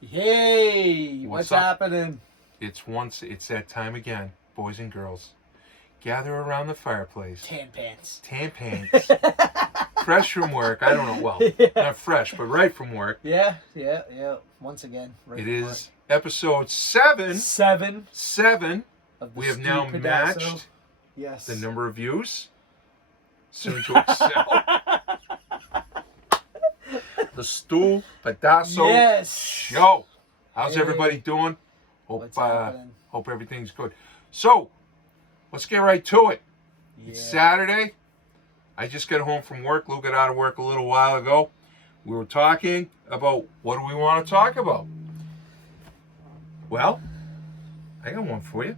Hey, what's up? happening? It's that time again, boys and girls. Gather around the fireplace. Tan pants. Tan pants. Fresh from work. I don't know. Well, Yeah. not fresh, but right from work. Yeah. Once again, right It from is episode 7. work. Seven. 7. Of the We have Stu now Pedasso. matched Yes. the number of views. Soon to excel. The Stu Pedasso Yes. Show. How's Hey. everybody doing? What's happening? Hope everything's good. So, let's get right to it. Yeah. It's Saturday. I just got home from work. Lou got out of work a little while ago. We were talking about what do we want to talk about. Well, I got one for you.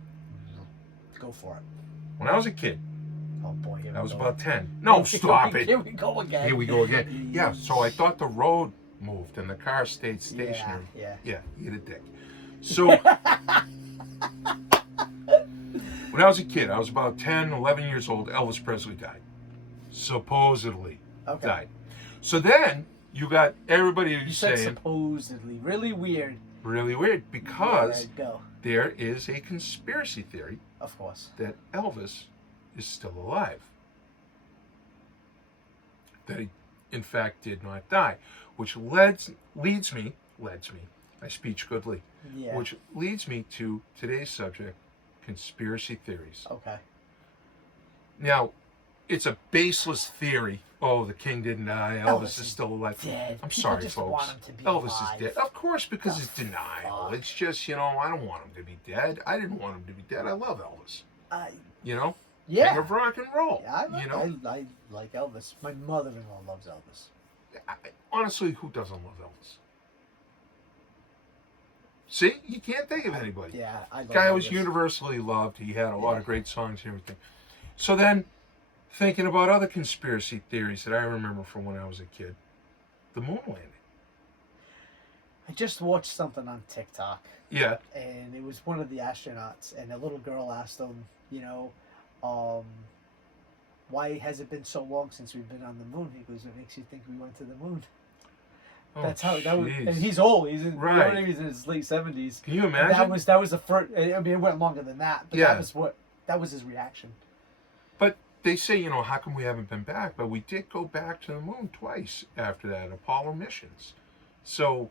Go for it. When I was a kid, Oh boy, here we I was go. about 10. No, stop it. Here we go again. Here we go again. Yeah, so I thought the road moved and the car stayed stationary. Yeah. Yeah, you hit a dick. So, when I was a kid, I was about 10, 11 years old, Elvis Presley died. Supposedly Okay. died. So then, you got everybody You said saying, supposedly. Really weird. really weird, because Alright, go. there is a conspiracy theory Of course. that Elvis is still alive. That he, in fact, did not die. Which leads me, I speech goodly, Yeah. which leads me to today's subject, conspiracy theories. Okay. Now, it's a baseless theory. Oh, the king didn't die. Elvis is still alive. Dead. I'm People sorry, just folks. want him to be Elvis alive. is dead. Of course, because The it's denial. fuck? It's just, I don't want him to be dead. I didn't want him to be dead. I love Elvis. King Yeah. of rock and roll. I like Elvis. My mother-in-law loves Elvis. Honestly, who doesn't love Elvis? See, you can't think of anybody. Yeah, I love Guy was Elvis. universally loved. He had a lot Yeah. of great songs and everything. So then, thinking about other conspiracy theories that I remember from when I was a kid, the moon landing. I just watched something on TikTok, Yeah. and it was one of the astronauts, and a little girl asked him, why has it been so long since we've been on the moon? He goes, "What makes you think we went to the moon?" Oh, That's how that was, jeez. and he's old. He's in, Right. he's in his late 70s. Can you And imagine? that was the first. I mean, it went longer than that, but Yeah. that was his reaction. But they say, how come we haven't been back? But we did go back to the moon twice after that, Apollo missions. So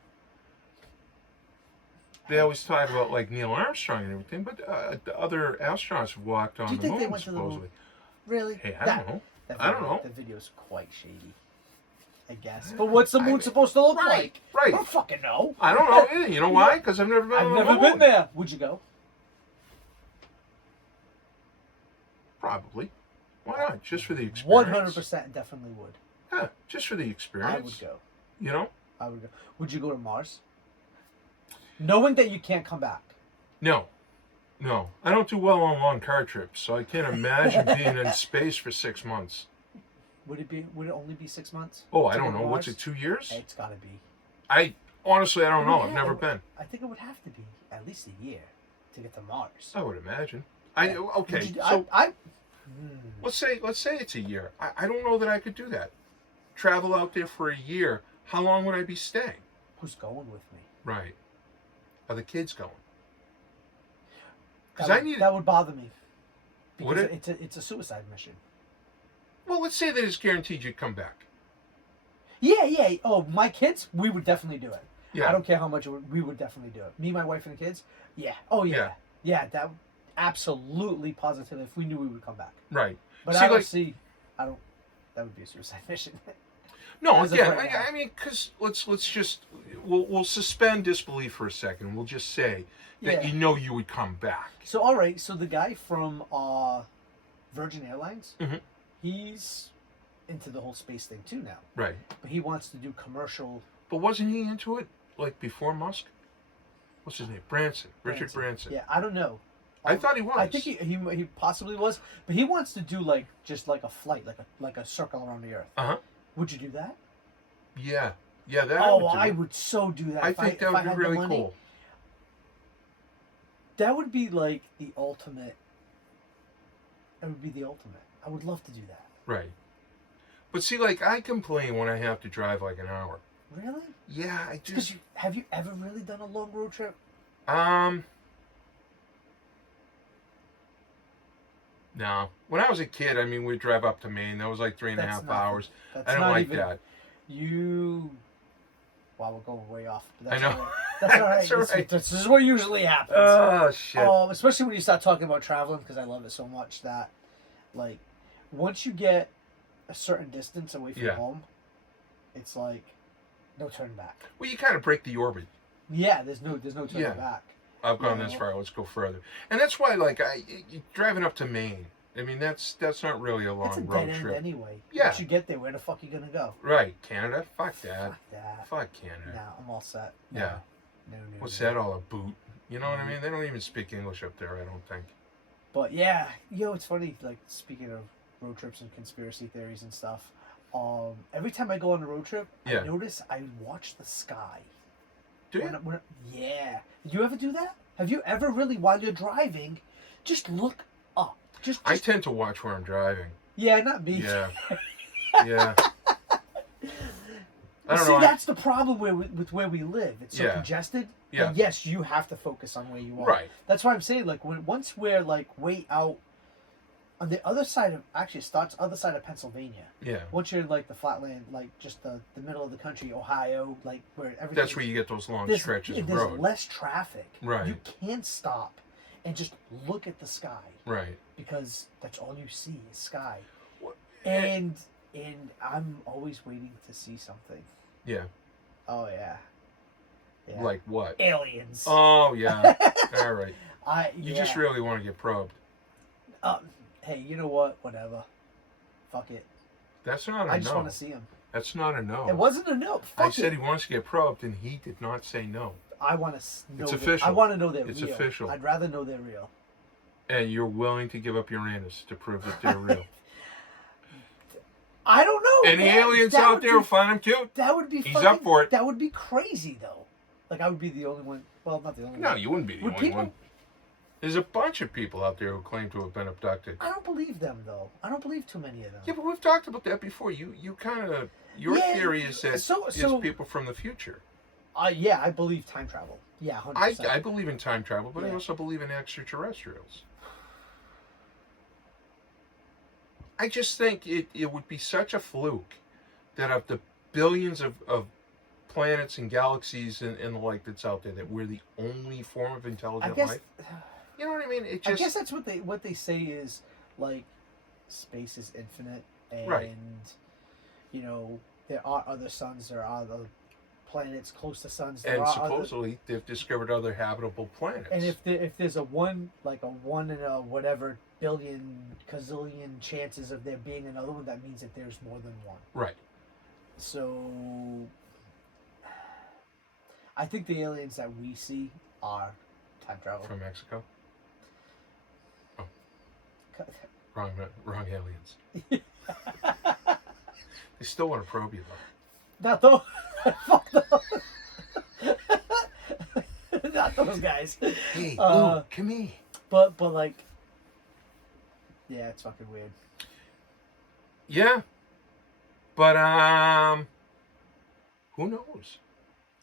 they always talk about like Neil Armstrong and everything, but the other astronauts have walked on Do you the think moon they went to the moon? supposedly. Really? Hey, I don't know. I don't know. The video's quite shady, I guess. But what's the moon supposed to look like? Right. I don't fucking know. I don't know either. You know why? Because I've never been I've on the never moon. been there. Would you go? Probably. Why not? Just for the experience. 100% definitely would. Yeah, just for the experience. I would go. You know? I would go. Would you go to Mars? Knowing that you can't come back. No. I don't do well on long car trips, so I can't imagine being in space for 6 months. Would it only be 6 months? Oh, I to don't go know. to What's Mars? it, 2 years? It's gotta be. Honestly, I don't know. I've Yeah, never been. I think it would have to be at least a year to get to Mars. I would imagine. Yeah. Okay. Would you- So Hmm. let's say it's a year. I don't know that I could do that. Travel out there for a year. How long would I be staying? Who's going with me? Right. Are the kids going? That Because I would- need. that would bother me. Would Because it? it's a suicide mission. Well, let's say that it's guaranteed you'd come back. Yeah. Oh, my kids, we would definitely do it. Yeah. I don't care how much we would definitely do it. Me, my wife, and the kids. Yeah. Oh yeah. Yeah. That absolutely positive. If we knew we would come back, Right. but See, I don't like- see. I don't. That would be a suicide mission. No, As of again, right now. I mean, because let's just we'll suspend disbelief for a second. We'll just say that Yeah. you would come back. So all right. So the guy from Virgin Airlines, Mhm. he's into the whole space thing too now. Right. But he wants to do commercial. But wasn't he into it like before Musk? What's his name? Branson. Richard Branson. Yeah, I don't know. I thought he was. I think he possibly was, but he wants to do just like a flight, like a circle around the Earth. Uh-huh. Would you do that? Yeah. Yeah. That. Oh, I I would do. would so do that. I If think that if would I be had the really money. cool. That would be like the ultimate. That would be the ultimate. I would love to do that. Right. But see, like I complain when I have to drive like an hour. Really? Yeah, I do. Because have you ever really done a long road trip? No. When I was a kid, I mean, we'd drive up to Maine. That was like 3.5 nothing. hours. That's I don't not like even, that. You. Wow, we're going way off. But I that's know. all right. That's all right. That's all right. This is what usually happens. Oh, shit. Especially when you start talking about traveling, because I love it so much that, like, once you get a certain distance away from Yeah. home, it's like no turning back. Well, you kind of break the orbit. Yeah, there's no turning Yeah. back. I've gone You this know? far. Let's go further. And that's why, like, driving up to Maine. I mean, that's not really a It's a long dead road end trip. anyway. Yeah. Once you get there, where the fuck you gonna go? Right, Canada. Fuck that. Fuck that. Fuck Canada. No, I'm all set. Yeah. No. What's no. that all a boot? You know what I mean? They don't even speak English up there. I don't think. But yeah, it's funny. Like, speaking of road trips and conspiracy theories and stuff, every time I go on a road trip, Yeah. I notice I watch the sky. Do you? Yeah. Did you ever do that? Have you ever really, while you're driving, just look up? Just I tend to watch where I'm driving. yeah, not me. Yeah. Yeah. I don't See, know. that's the problem with where we live. It's so Yeah. congested. Yeah. And yes, you have to focus on where you are. Right. That's why I'm saying, like, once we're like way out on the other side of, actually it starts other side of Pennsylvania. Yeah. Once you're in, like, the flatland, like just the middle of the country, Ohio, like where everything. That's where you get those long stretches of there's road. less traffic. Right. You can't stop and just look at the sky Right. because that's all you see is sky. What- And I'm always waiting to see something. Yeah. Oh yeah. Yeah. Like what? Aliens. Oh yeah. All right. You just yeah. really want to get probed. Hey, you know what? Whatever. Fuck it. That's not a I just no. want to see him. That's not a no. It wasn't a no. Fuck I said it. he wants to get probed, and he did not say no. I want to know. It's that- official. I want to know they're It's real. official. I'd rather know they're real. And you're willing to give up Uranus to prove that they're real. I don't know. Any man. aliens That out would there who be- find him cute? That would be. He's fucking, up for it. That would be crazy, though. Like, I would be the only one. Well, not the only No, one. you wouldn't be the Would only people- one. There's a bunch of people out there who claim to have been abducted. I don't believe them, though. I don't believe too many of them. Yeah, but we've talked about that before. You kind of your Yeah, theory is that so- it's people from the future. Yeah, I believe time travel. Yeah, 100%. I believe in time travel, but I Yeah. also believe in extraterrestrials. I just think it would be such a fluke that of the billions of planets and galaxies and the like that's out there, that we're the only form of I intelligent guess. life. You know what I mean? It I just guess that's what they say is, like, space is infinite, and Right. you know, there are other suns, there are other planets close to suns, there and are other, supposedly they've discovered other habitable planets. and if there's a one in a whatever billion gazillion chances of there being another one, that means that there's more than one. Right. So I think the aliens that we see are time travel. From Mexico. Wrong aliens. They still want to probe you though. Not those. Fuck those. Not those guys. Hey, Uh, come here. But like, yeah, it's fucking weird. Yeah. But who knows?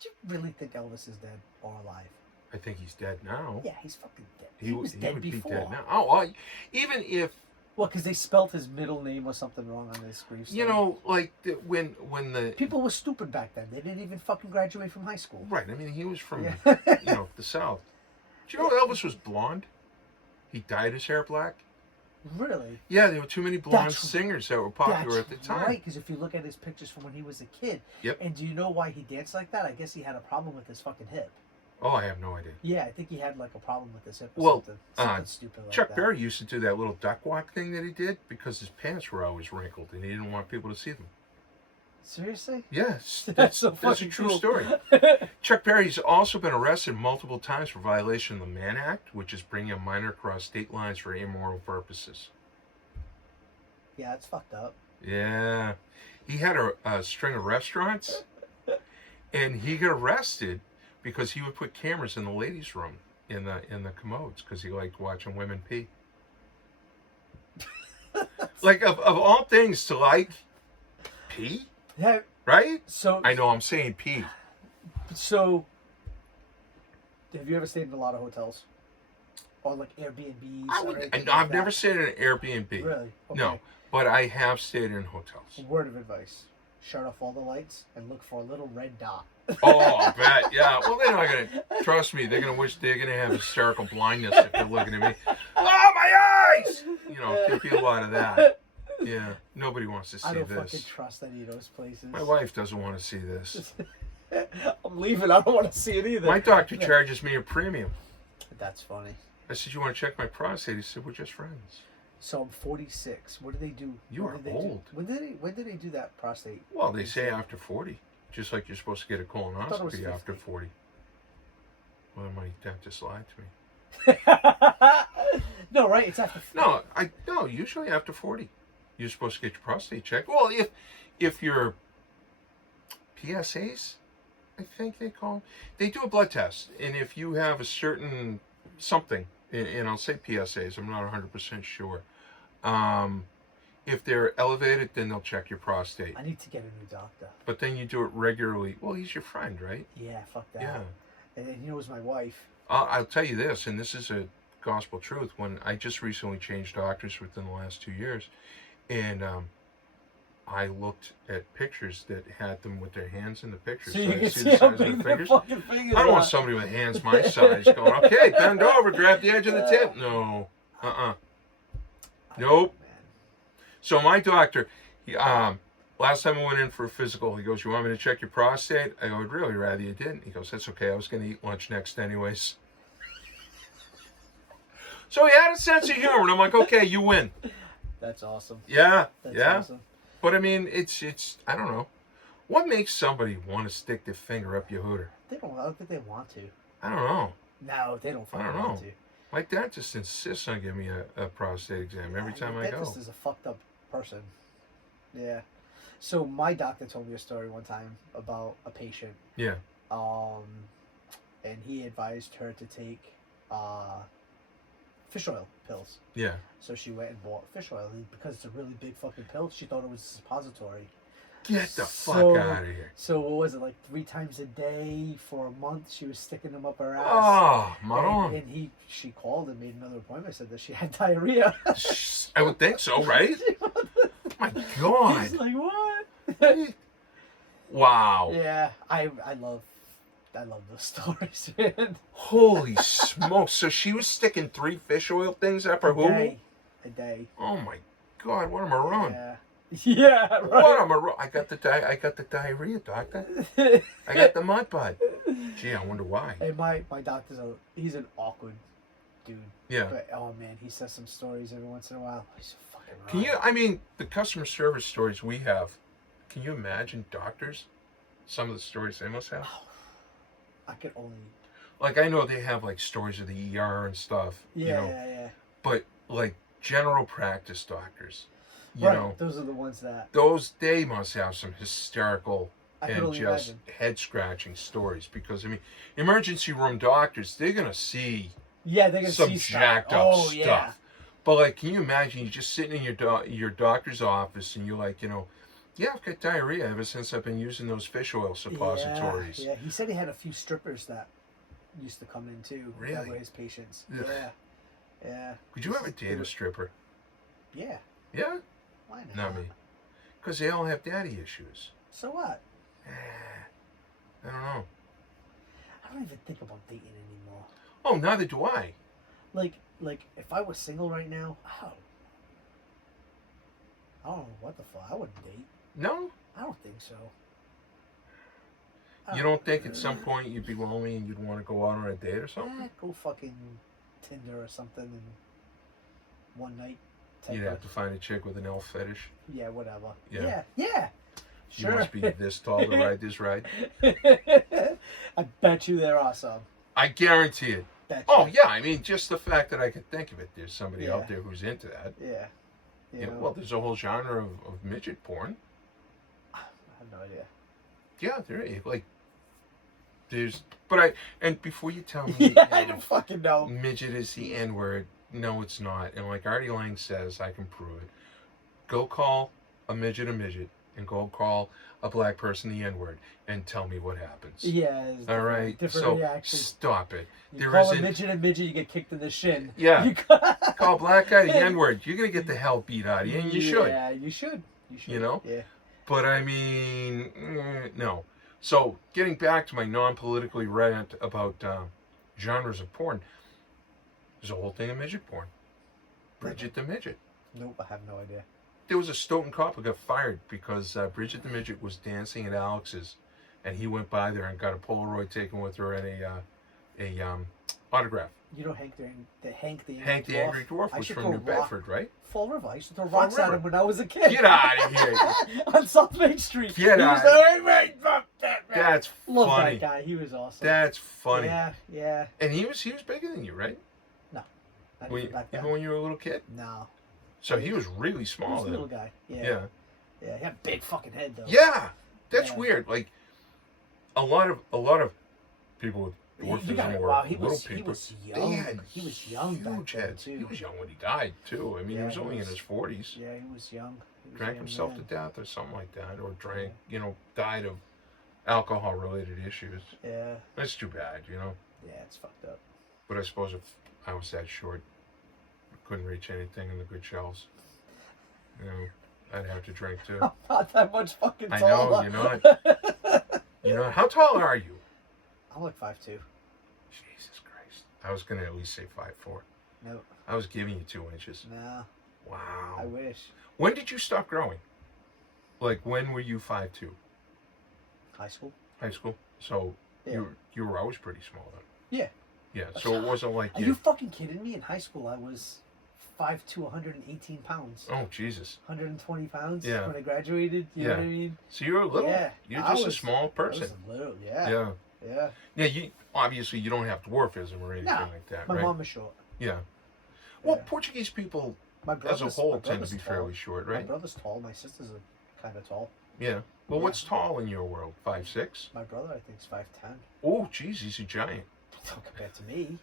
Do you really think Elvis is dead or alive? I think he's dead now. Yeah, he's fucking dead. He was he dead would before. be dead now. Oh, well, even if Well, because they spelt his middle name or something wrong on his gravestone. you know, like when the people were stupid back then. They didn't even fucking graduate from high school. right. I mean, he was from Yeah. you know the South. Do you know Elvis was blonde? He dyed his hair black. Really? Yeah, there were too many blonde That's- singers that were popular at the time. Right, because if you look at his pictures from when he was a kid, Yep. and do you know why he danced like that? I guess he had a problem with his fucking hip. Oh, I have no idea. Yeah, I think he had like a problem with his hip or Well, something stupid like Chuck that. Berry used to do that little duck walk thing that he did because his pants were always wrinkled and he didn't want people to see them. Seriously? Yes, That's so that's a fucking true cool. story. Chuck Berry's also been arrested multiple times for violation of the Mann Act, which is bringing a minor across state lines for immoral purposes. Yeah, it's fucked up. Yeah, he had a string of restaurants, and he got arrested because he would put cameras in the ladies' room in the commodes because he liked watching women pee. Like of all things to like, pee. Yeah, Right? So I know I'm saying pee. So, have you ever stayed in a lot of hotels? Or like Airbnbs? I've never stayed in an Airbnb. Really? Okay. No, but I have stayed in hotels. Word of advice: shut off all the lights and look for a little red dot. Oh, I bet. Yeah. Well, they're not gonna trust me. They're gonna wish they're gonna have hysterical blindness if they're looking at me. Oh, my eyes! You know, there'd be a lot of that. Yeah. Nobody wants to see I don't this. fucking trust any of those places. My wife doesn't want to see this. I'm leaving. I don't want to see it either. My doctor charges me a premium. That's funny. I said, "You want to check my prostate?" He said, "We're just friends." So I'm 46. What do they do? You What are did they do? old. When did they do that prostate? Well, they say after 40. Just like you're supposed to get a thought it was colonoscopy 50. after 40. Well, my dentist lied to me. No, right? It's after. No, usually after 40. You're supposed to get your prostate checked. Well, if you're PSAs, I think they call them, they do a blood test. And if you have a certain something, and I'll say PSAs, I'm not 100% sure. If they're elevated, then they'll check your prostate. I need to get a new doctor. But then you do it regularly. Well, he's your friend, right? Yeah, fuck that. Yeah. And he knows my wife. I'll tell you this, and this is a gospel truth. When I just recently changed doctors within the last 2 years, and I looked at pictures that had them with their hands in the pictures. So you I can see see the how size big of the their fingers. fucking fingers I don't want are. somebody with hands my size going, okay, bend over, grab the edge of the tip. No. Nope. Man. So my doctor, last time I went in for a physical, he goes, "You want me to check your prostate?" I go, "I'd really rather you didn't." He goes, "That's okay. I was going to eat lunch next anyways." So he had a sense of humor, and I'm like, "Okay, you win." That's awesome. Yeah, That's yeah. awesome. But I mean, it's I don't know. What makes somebody want to stick their finger up your hooter? I don't think they want to. I don't know. No, they don't fucking I don't know. want to. My dentist insists on giving me a prostate exam every time I go. Dentist is a fucked up person. Yeah. So my doctor told me a story one time about a patient. Yeah. And he advised her to take fish oil pills. Yeah. So she went and bought fish oil, and because it's a really big fucking pill, she thought it was a suppository. Get the fuck So- out of here. So what was it, like 3 times a day for a month? She was sticking them up her ass. Oh, Maron. And she called and made another appointment. Said that she had diarrhea. I would think so, right? My God. He's like, what? Wow. Yeah, I love those stories, man. Holy smokes. So she was sticking 3 fish oil things up her hoo-hoo? A day. Oh my God, what a maroon. Yeah. Yeah, right. What a maroon. I got the diarrhea, doctor. I got the mud bud. Gee, I wonder why. And my doctor's he's an awkward dude. Yeah. But oh man, he says some stories every once in a while. He's a fucking Can you, I mean, the customer service stories we have, can you imagine doctors? Some of the stories they must have? I could only. Like, I know they have, like, stories of the ER and stuff. Yeah, you know, yeah. But, like, general practice doctors, you Right, know, those are the ones that they must have some hysterical I can and only just imagine. head-scratching stories. Because, I mean, emergency room doctors, they're going to see Yeah, they're gonna some see stuff. jacked up Oh stuff. yeah. But like, can you imagine you just sitting in your doctor's office and you're like, you know, yeah, I've got diarrhea ever since I've been using those fish oil suppositories. Yeah, he said he had a few strippers that used to come in too. That Really? were his patients. Ugh. Yeah. Yeah. Could you ever date a stripper? Yeah. Yeah, Why not? not me, because they all have daddy issues. So what? I don't know. I don't even think about dating anymore. Oh, neither do I. Like if I was single right now, I don't know what the fuck. I wouldn't date. No, I don't think so. you don't think at some point you'd be lonely and you'd want to go out on a date or something? Go fucking Tinder or something and one night. You'd have to find a chick with an elf fetish. Yeah, whatever. Yeah. Yeah. You Sure. must be this tall to ride this ride. I bet you there are some. I guarantee it. Bet Oh you. yeah, I mean, just the fact that I could think of it. There's somebody Yeah. out there who's into that. Yeah. You Yeah, know, well, there's a whole genre of midget porn. I have no idea. Yeah, there is. Like, there's, and before you tell me, Yeah, I don't fucking know. midget is the N word, no, it's not. And like Artie Lang says, I can prove it. Go call a midget, and go call a black person the N-word and tell me what happens. Yeah. It's All right. Different So reactions. stop it. You There call a isn't- midget a midget, you get kicked in the shin. Yeah. You Call a black guy the N-word. You're gonna get the hell beat out of you, and you should. Yeah, you should. You should. You know? Yeah. But I mean, no. So getting back to my non-politically rant about genres of porn, there's a whole thing of midget porn. Bridget the Midget. Nope, I have no idea. There was a Stoughton cop who got fired because Bridget the Midget was dancing at Alex's, and he went by there and got a Polaroid taken with her and a autograph. You know Hank the Hank the Angry Dwarf I was should from go New rock- Bedford, right? Fall River. I used to throw Fall rocks at River. him when I was a kid. Get out of here! On South Main Street. Get he out. was like, hey, mate, fuck that, man. That's Love funny. that guy. He was awesome. That's funny. Yeah, yeah. And he was bigger than you, right? Not When even back then. even when you were a little kid. No. So he was really He was small a then. little guy. Yeah. Yeah. Yeah, he had a big fucking head, though. Yeah. That's Yeah. weird. Like a lot of people with dwarfism or he little was, people. he was they young. had He was young back huge then, heads. too. He was young when he died too. I mean, he Yeah, was he only in was. his 40s. Yeah, he was young. He was a Drank young himself man. to death or something like that, or drank, died of alcohol-related issues. Yeah. That's too bad, Yeah, it's fucked up. But I suppose if I was that short, I couldn't reach anything in the good shelves. I'd have to drink too. I'm not that much fucking I tall. know, you're not. How tall are you? I'm like 5'2". Jesus Christ. I was going to at least say 5'4". No. I was giving you 2 inches. Nah. Wow. I wish. When did you stop growing? Like, when were you 5'2"? High school? High school? So, Yeah. you were always pretty small then? Yeah. Yeah, so it wasn't like Are you fucking kidding me? In high school, I was 5'2", 118 pounds. Oh, Jesus. 120 pounds Yeah. when I graduated. You know Yeah. what I mean? So you're a little. Yeah. You're I just a was- small I was person. a little, yeah. Yeah. Yeah. Yeah, obviously you don't have dwarfism or anything No, like that, My right? mom is short. Yeah. Well, Yeah. Portuguese people My as a brother's, whole my tend to brother's be tall. fairly short, My right? brother's tall. My sister's kind of tall. Yeah. Well, Yeah. what's tall in your world? 5'6"? My brother, I think, is 5'10". Oh, geez, he's a giant. Compared to me,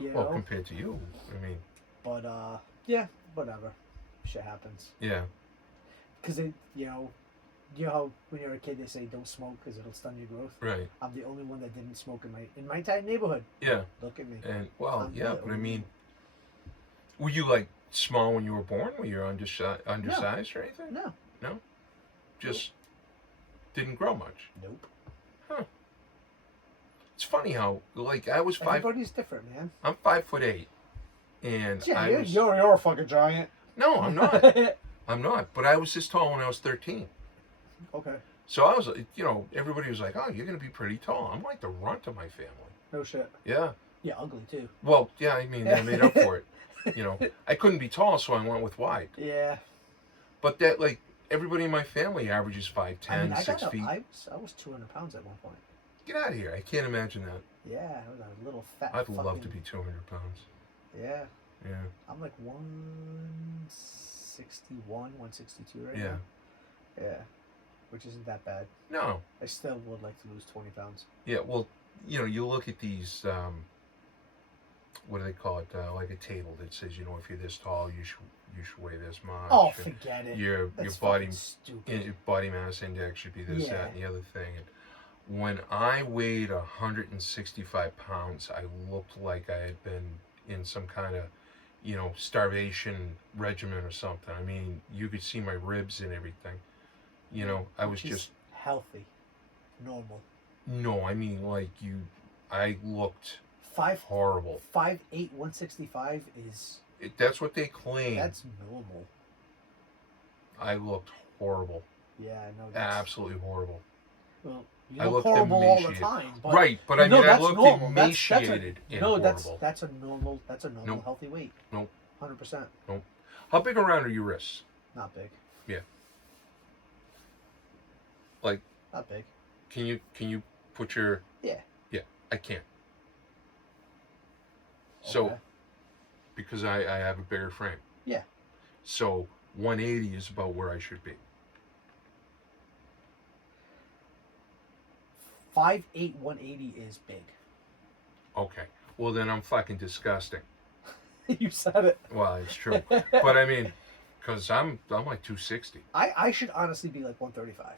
you Well, know. compared to you, I mean, But yeah, whatever. Shit happens. yeah. Because you know how when you're a kid they say don't smoke because it'll stun your growth. Right. I'm the only one that didn't smoke in my entire neighborhood. Yeah. Look at me. And well, I'm yeah, the but I only mean, one. were you like small when you were born? Were you undersized or anything? No. Just didn't grow much. Nope. It's funny how like I was 5. Everybody's different, man. I'm 5'8", and Yeah, I was. you're a fucking giant. No, I'm not. I'm not. But I was this tall when I was 13. Okay. So I was, everybody was like, "Oh, you're gonna be pretty tall." I'm like the runt of my family. No shit. Yeah. Yeah, ugly too. Well, yeah. I mean, I made up for it. I couldn't be tall, so I went with wide. Yeah. But that, like, everybody in my family averages 5'10", I mean, 6 feet. I was 200 pounds at one point. Get out of here! I can't imagine that. Yeah, I was a little fat. I'd love fucking- to be 200 pounds. Yeah, Yeah. I'm like 161, 162 right Yeah. now. Yeah, which isn't that bad. No. I still would like to lose 20 pounds. Yeah. Well, you look at these. What do they call it? Like a table that says, if you're this tall, you should weigh this much. Oh, and forget it. Your That's body fucking stupid. your body mass index should be this, Yeah. that, and the other thing. And when I weighed 165 pounds, I looked like I had been in some kind of, starvation regimen or something. I mean, you could see my ribs and everything. I was Which is just, healthy, normal. no, I mean, like I looked 5'8", horrible. 165 is That's what they claim. that's normal. I looked horrible. Yeah, I know. That's, Absolutely horrible. Well, you I look looked horrible all the emaciated. time. But Right, but I mean, I that's looked normal. emaciated and no, horrible. that's a normal. That's a normal Nope. healthy weight. Nope. 100%. How big around are your wrists? Not big. Yeah. Like, Not big. can you put your? Yeah. Yeah, I can't. So, Okay. because I have a bigger frame. Yeah. So 180 is about where I should be. 5'8", 180 is big. Okay. Well, then I'm fucking disgusting. You said it. Well, it's true. But I mean, Because I'm like 260. I should honestly be like 135.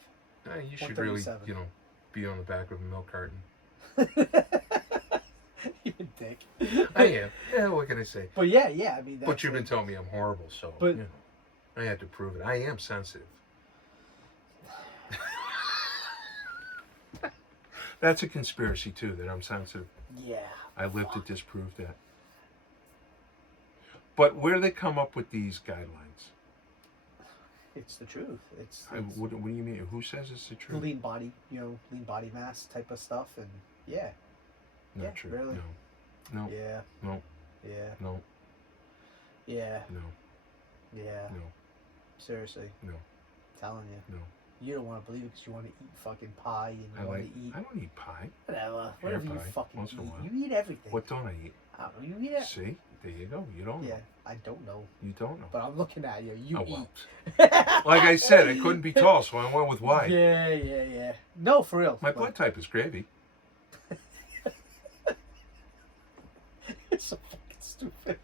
You should really, 137. be on the back of a milk carton. You dick. I am. Yeah, what can I say? But yeah, I mean. But you've been telling me I'm horrible, so But- I had to prove it. I am sensitive. That's a conspiracy too, that I'm sensitive. Yeah. I live to disprove that. But where do they come up with these guidelines? It's the truth. It's What do you mean? Who says it's the truth? lean body, lean body mass type of stuff, and yeah, Not yeah, true. really. No. yeah, No. yeah, No. yeah, No. yeah. No. Seriously, No. telling you. No. You don't want to believe it because you want to eat fucking pie and you want to eat I don't eat pie. whatever you pie, fucking once in a eat. while. You eat everything. What don't I eat? I don't know, you eat it. See? There you go. You don't Yeah, know. I don't know, You don't know. but I'm looking at you. You Oh, eat. well. Like I said, I couldn't be tall, so I went with wide. Yeah. No, for real. My blood type is gravy. It's so fucking stupid.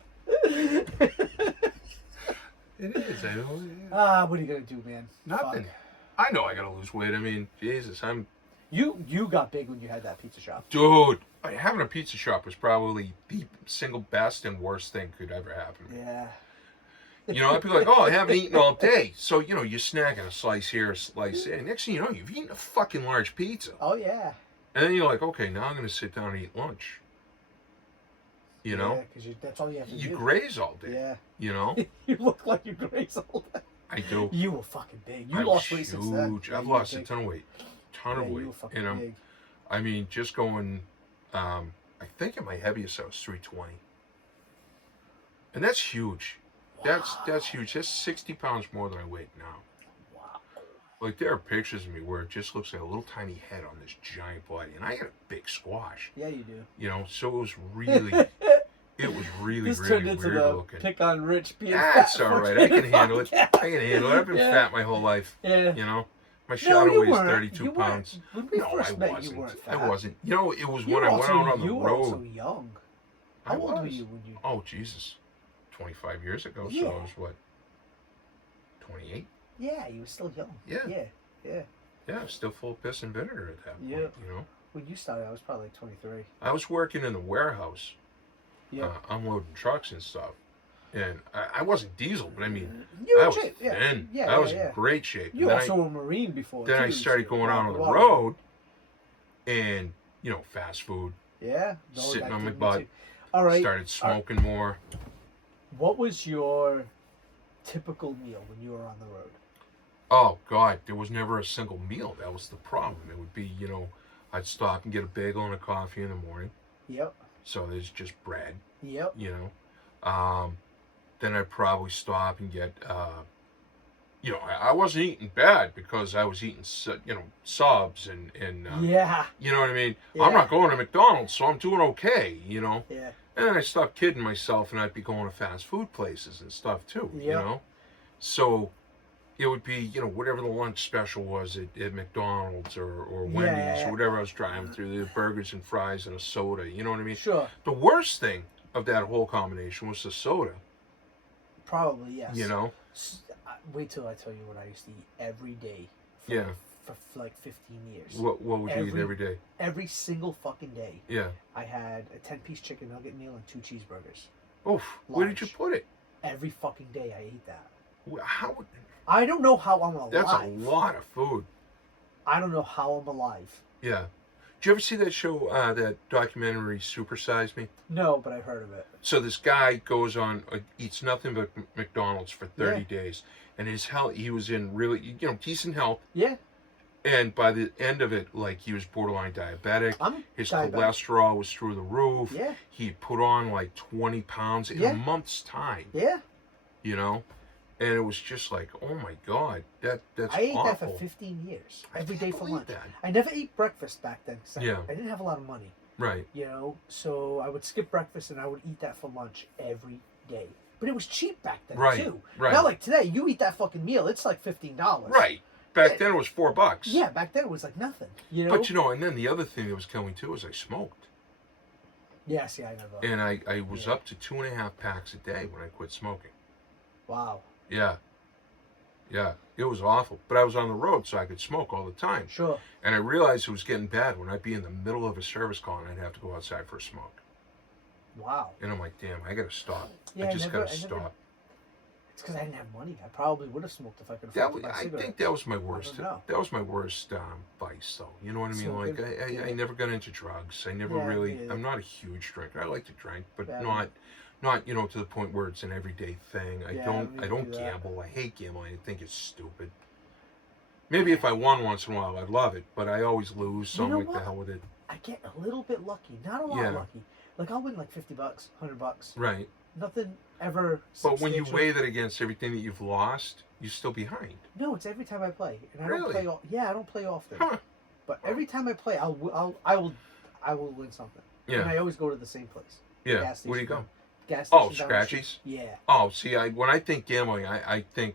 It is. I know. What are you gonna do, man? Nothing. Fuck. I know I gotta lose weight. I mean, Jesus, You got big when you had that pizza shop. dude. Having a pizza shop was probably the single best and worst thing could ever happen. Yeah. I'd be like, oh, I haven't eaten all day. So, you're snacking a slice here, a slice there. Next thing you know, you've eaten a fucking large pizza. Oh yeah. And then you're like, okay, now I'm going to sit down and eat lunch. Yeah, because that's all you have to You do. graze all day. Yeah. You You look like you graze all day. I do. You were fucking big. You I lost was weight since then. huge. Yeah, I've you were lost a big. ton of weight. Ton Yeah, of you weight. were fucking And big. I mean, just going, I think at my heaviest I was 320. And that's huge. That's huge. That's 60 pounds more than I weigh now. Wow. Like, there are pictures of me where it just looks like a little tiny head on this giant body. And I had a big squash. Yeah, you do. So it was really, This turned really into weird the looking. pick on Rich being That's fat. all right. I can handle it. I can handle it. I've been Yeah. fat my whole life. Yeah. My No, shadow you weighs weren't. 32 You weren't. pounds. When we No, first I met, wasn't. you weren't I fat. wasn't. It was You when were I went also- out on the you were also road. young. I How old were was. you when you? Oh, Jesus. 25 years ago. Yeah. So I was what? 28? Yeah, you were still young. Yeah. Yeah. Yeah, I was still full of piss and vinegar at that point. Yeah. When you started, I was probably like 23. I was working in the warehouse, Yeah. unloading trucks and stuff. And I wasn't diesel, but I mean, You I were was shape. Yeah. thin. Yeah. I was yeah. in great shape. You And also were a Marine before. then I too, started so going out on the water. road and, fast food. Yeah. No, Sitting that on my did me butt. too. All right. Started smoking more. What was your typical meal when you were on the road? Oh, God, there was never a single meal. That was the problem. It would be, I'd stop and get a bagel and a coffee in the morning. Yep. So there's just bread, Yep. Then I'd probably stop and get, I wasn't eating bad because I was eating, subs and Yeah. you know what I mean? Yeah. I'm not going to McDonald's, so I'm doing okay, Yeah. And then I stopped kidding myself and I'd be going to fast food places and stuff too, Yeah. So it would be, whatever the lunch special was at McDonald's or Wendy's Yeah. or whatever I was driving through, the burgers and fries and a soda, you know what I mean? Sure. The worst thing of that whole combination was the soda, Probably yes. Wait till I tell you what I used to eat every day. For, For like 15 years. What would you eat every day? Every single fucking day. Yeah. I had a 10-piece chicken nugget meal and 2 cheeseburgers. Oof. Where did you Large. put it? Every fucking day I ate that. How? I don't know how I'm alive. That's a lot of food. I don't know how I'm alive. Yeah. Did you ever see that show, that documentary, Super Size Me? No, but I've heard of it. So this guy goes on, eats nothing but McDonald's for 30 Yeah. days. And his health, he was in really, decent health. Yeah. And by the end of it, like, he was borderline diabetic. I'm His diabetic. cholesterol was through the roof. Yeah. He put on like 20 pounds in Yeah. a month's time, Yeah. And it was just like, oh my God, that's I ate that awful. for 15 years. I Every can't day for believe lunch. that. I never ate breakfast back then. 'Cause Yeah. I didn't have a lot of money. Right. So I would skip breakfast and I would eat that for lunch every day. But it was cheap back then Right, too. right. Not like today. You eat that fucking meal, it's like $15. Right. Back then it was $4. Yeah, back then it was like nothing. But and then the other thing that was killing me too is I smoked. Yeah, see, I never. And I was Yeah. up to 2.5 packs a day when I quit smoking. Wow. Yeah. Yeah, it was awful. But I was on the road, so I could smoke all the time. Sure. And I realized it was getting bad when I'd be in the middle of a service call and I'd have to go outside for a smoke. Wow. And I'm like, damn, I gotta stop. Yeah, I just gotta stop. It's because I didn't have money. I probably would have smoked if I could That afford was, to buy I cigarettes. think that was my worst. don't know. That was my worst vice, though. You know what I mean? Smoking? Like I never got into drugs. I never Yeah, really. me either. I'm not a huge drinker. I like to drink, but Yeah, not to the point where it's an everyday thing. I Yeah, don't. we I don't do that. gamble. I hate gambling. I think it's stupid. Maybe if I won once in a while, I'd love it, but I always lose, so You I'm know like, the what? hell with it. I get a little bit lucky. Not a lot Yeah. lucky. Like I'll win like $50, $100. Right. Nothing ever. But when you substantial. weigh that against everything that you've lost, you're still behind. No, it's every time I play, and I Really? don't play. Yeah, I don't play often. Huh. But every time I play, I will win something. And Yeah. I always go to the same place. Yeah. Gas Where do you station. go? Gas Oh, station down the street. Scratchies? Yeah. Oh, see, when I think gambling, I think,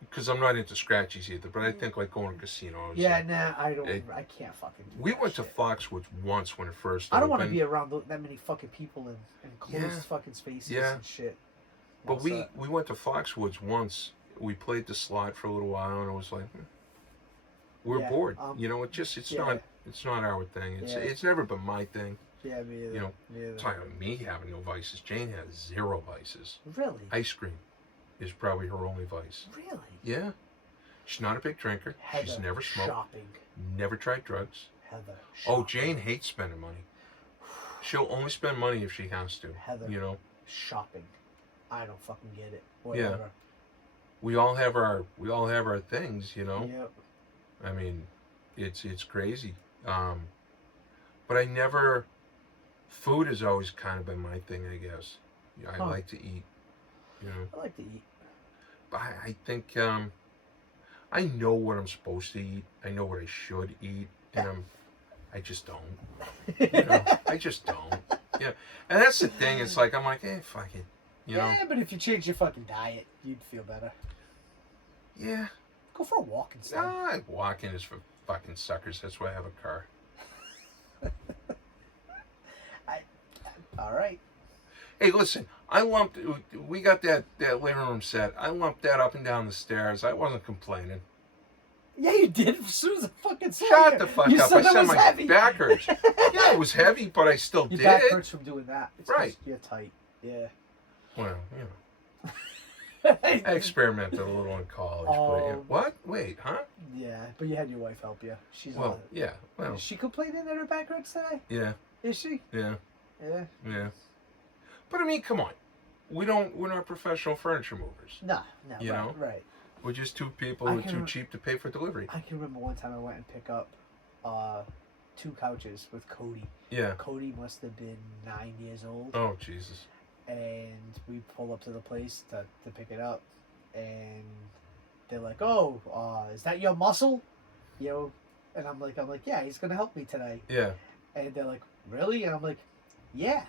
because I'm not into scratchies either, but I think like going to casinos. Yeah, and- nah, I don't. It- I can't fucking. Do We that went to shit. Foxwoods once when it first I don't want to opened, be around that many fucking people and closed Yeah. fucking spaces Yeah. and shit. but What's that? we went to Foxwoods once. We played the slot for a little while, and it was like, we're Yeah, bored. You know, it's yeah. not our thing. Yeah. It's never been my thing. Yeah, me either. You know, me either. It's not like me having no vices. Jane has zero vices. Really? Ice cream is probably her only vice. Really? Yeah. She's not a big drinker. Heather, She's never smoked. shopping. Never tried drugs. Heather. Oh, Shopping. Jane hates spending money. She'll only spend money if she has to. Heather. You know, Shopping. I don't fucking get it. Whatever. we all have our things. You know, Yep. I mean, it's crazy. But I never. Food has always kind of been my thing, I guess. I Huh. like to eat. You know, I like to eat. but I think I know what I'm supposed to eat. I know what I should eat, and I just don't. You know, I just don't. Yeah, and that's the thing. It's like I'm like, fuck it. You know. Yeah, but if you change your fucking diet, you'd feel better. Yeah. Go for a walk instead. Nah, walking is for fucking suckers. That's why I have a car. All right. Hey, listen. We got that living room set. I lumped that up and down the stairs. I wasn't complaining. Yeah, you did. As soon as I fucking saw Shut you. the fuck You up. said I it said was my heavy. back hurts. Yeah, it was heavy, but I still Your did back it. hurts from doing that. It's Right. 'cause you're tight. Yeah. Well, you know. I experimented a little in college. But, what? Wait, huh? Yeah, but you had your wife help you. She's Well, yeah. Well, Is she complaining that her back hurts today? yeah, Is she? yeah, Yeah. yeah. But I mean, come on. We're not professional furniture movers. No, You right, know? right. We're just two people I who are can too re- cheap to pay for delivery. I can remember one time I went and pick up 2 couches with Cody. Yeah. Cody must have been 9 years old. Oh, Jesus. And we pull up to the place to pick it up, and they're like, "Oh, is that your muscle?" You know, and I'm like, "Yeah, he's gonna help me today." Yeah. And they're like, "Really?" And I'm like, "Yeah."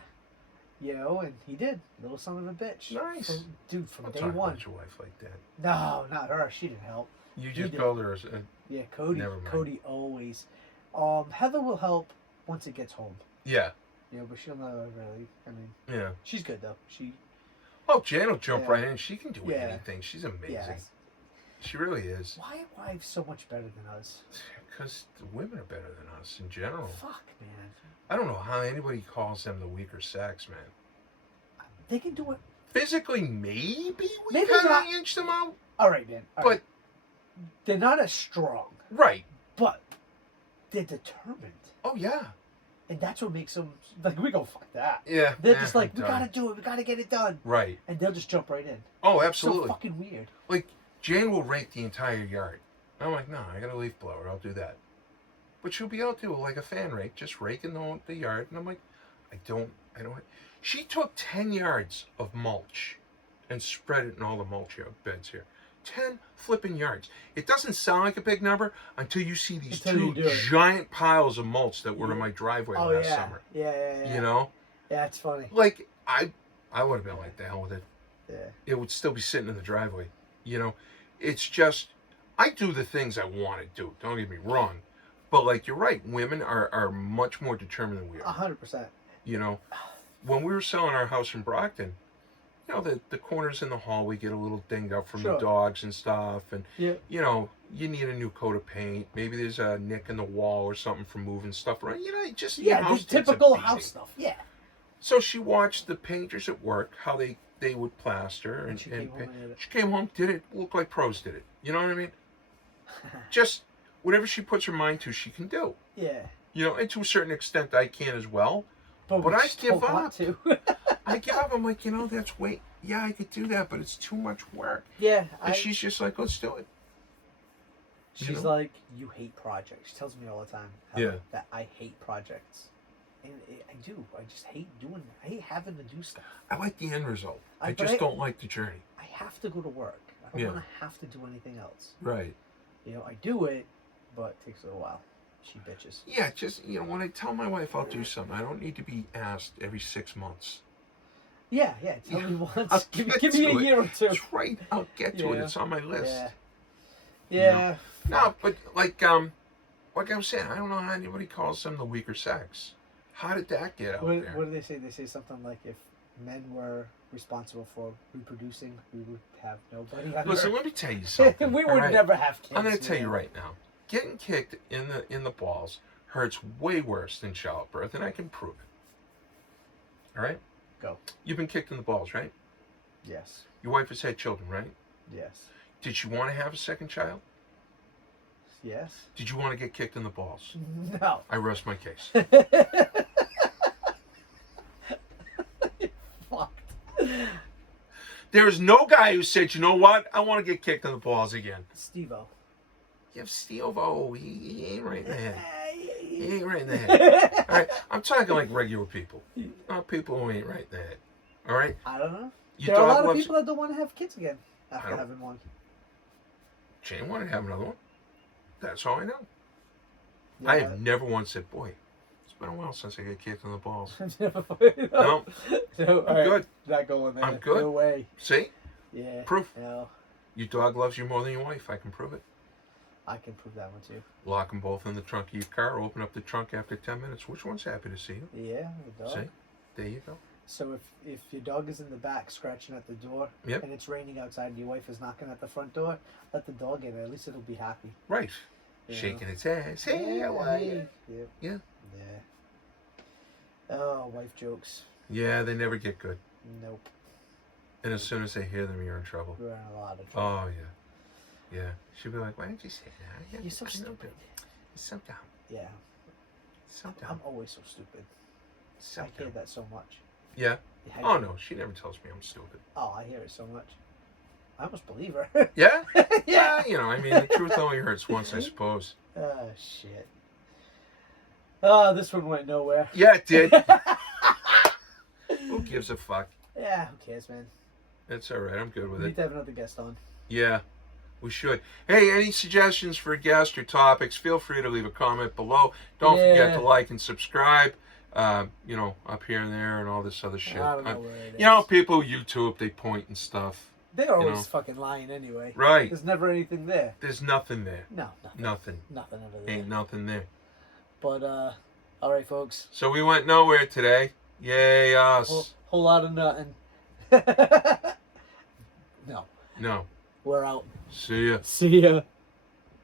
You know, and he did. Little son of a bitch. Nice. Dude, from Don't day talk one. about your wife like that. No, not her. She didn't help. You He just did. called her Yeah, Cody. Never mind. Cody always. Heather will help once it gets home. yeah, You know, but she'll never really. I mean, yeah. she's good though. She. Oh, Jan will jump Yeah. right in. She can do Yeah. anything. She's amazing. Yeah. She really is. Why are wives so much better than us? Because the women are better than us in general. Fuck, man. I don't know how anybody calls them the weaker sex, man. They can do it. Physically, maybe we Maybe kind not. of inch them out. All right, man. All But- right. They're not as strong, Right. but they're determined, Oh, yeah. and that's what makes them like we go fuck that. Yeah. They're just I'm like, we done. gotta do it. We gotta get it done, Right. and they'll just jump right in. Oh, So absolutely. fucking weird. Like, Jane will rake the entire yard. I'm like, no, I got a leaf blower. I'll do that. But she'll be out there with like a fan rake, just raking the yard. And I'm like, I don't. She took 10 yards of mulch and spread it in all the mulch beds here. 10 flipping yards. It doesn't sound like a big number until you see these Until you two do it. giant piles of mulch that were in Yeah. my driveway Oh last yeah. summer. Yeah. You know? Yeah, it's funny. Like, I would have been like, the hell with it. Yeah. It would still be sitting in the driveway. You know, it's just, I do the things I want to do. Don't get me wrong. But like, you're right. Women are much more determined than we are. 100%. You know, when we were selling our house in Brockton, you know, the corners in the hallway get a little dinged up from Sure. the dogs and stuff, and Yeah. you know, you need a new coat of paint. Maybe there's a nick in the wall or something from moving stuff around. You know, just your Yeah, house the needs a typical painting. house stuff. Yeah. So she watched the painters at work, how they would plaster And and she came home paint. and did it. She came home, did it, looked like pros did it. You know what I mean? Just whatever she puts her mind to, she can do. Yeah. You know, and to a certain extent, I can as well. But we I just give don't want up. to. I give up. I'm like, you know, that's wait. Yeah, I could do that, but it's too much work. Yeah. And she's just like, let's do it. She's you know? like, you hate projects. She tells me all the time Yeah. that I hate projects. And I do. I just hate doing. I hate having to do stuff. I like the end result. I but just don't like the journey. I have to go to work. I don't Yeah. want to have to do anything else. Right. You know, I do it, but it takes a little while. She bitches. Yeah, just, you know, when I tell my wife I'll do something, I don't need to be asked every 6 months. Yeah. Tell Yeah, me once. I'll Give get me a to it. year or two. That's right. I'll get to it. Yeah. It's on my list. Yeah. No, but like I was saying, I don't know how anybody calls them the weaker sex. How did that get out there? What do they say? They say something like, if men were responsible for reproducing, we would have nobody on Listen, Earth. let me tell you something. We all would right? never have kids. I'm going to tell you know. right now. Getting kicked in the balls hurts way worse than childbirth, and I can prove it. All right? Go. You've been kicked in the balls, right? Yes. Your wife has had children, right? Yes. Did she want to have a second child? Yes. Did you want to get kicked in the balls? No. I rest my case. Fucked. There is no guy who said, you know what? I want to get kicked in the balls again. Steve-O. You have Steve-O. He ain't right in the head. He Yeah. ain't right in the head. All right? I'm talking like regular people. Not people who ain't right in the head. All right? I don't know. Your There are a dog lot of loves... people that don't want to have kids again I after don't- having one. Jane wanted to have another one. That's all I know. Yeah. I have never once said, boy, it's been a while since I got kicked in the balls. no. No, No, I'm good. Not going there. I'm good. No way. See? Yeah. Proof. No. Your dog loves you more than your wife. I can prove it. I can prove that one too. Lock them both in the trunk of your car. Open up the trunk after 10 minutes. Which one's happy to see you? Yeah, the dog. See? There you go. So if your dog is in the back scratching at the door, Yep. and it's raining outside and your wife is knocking at the front door, let the dog in. At least it'll be happy. Right. You Shaking know? its ass. Hey, how are you? Yeah. Yeah. Yeah. Oh, wife jokes. Yeah, they never get good. Nope. And as soon as they hear them, you're in trouble. We're in a lot of trouble. Oh, yeah. Yeah. She'll be like, why didn't you say that? You're so I know, stupid. but Sit down. Yeah. Sit I'm down. always so stupid. Sit I down. hear that so much. Yeah? Yeah, Oh, no. She never tells me I'm stupid. Oh, I hear it so much. I almost believe her. Yeah? Yeah. You know, I mean, the truth only hurts once, I suppose. Oh, shit. Oh, this one went nowhere. Yeah, it did. Who gives a fuck? Yeah, who cares, man? It's all right. I'm good with We it. need to have another guest on. Yeah, we should. Hey, any suggestions for a guest or topics, feel free to leave a comment below. Don't forget to like and subscribe. You know, up here and there and all this other shit. I don't know where it is. You know, people YouTube, they point and stuff. They're always know. fucking lying anyway. Right. There's never anything there. There's nothing there. No, nothing. Nothing. Nothing over there. Ain't nothing there. But, all right, folks. So we went nowhere today. Yay, us. Whole lot of nothing. No, No. we're out. See ya. See ya.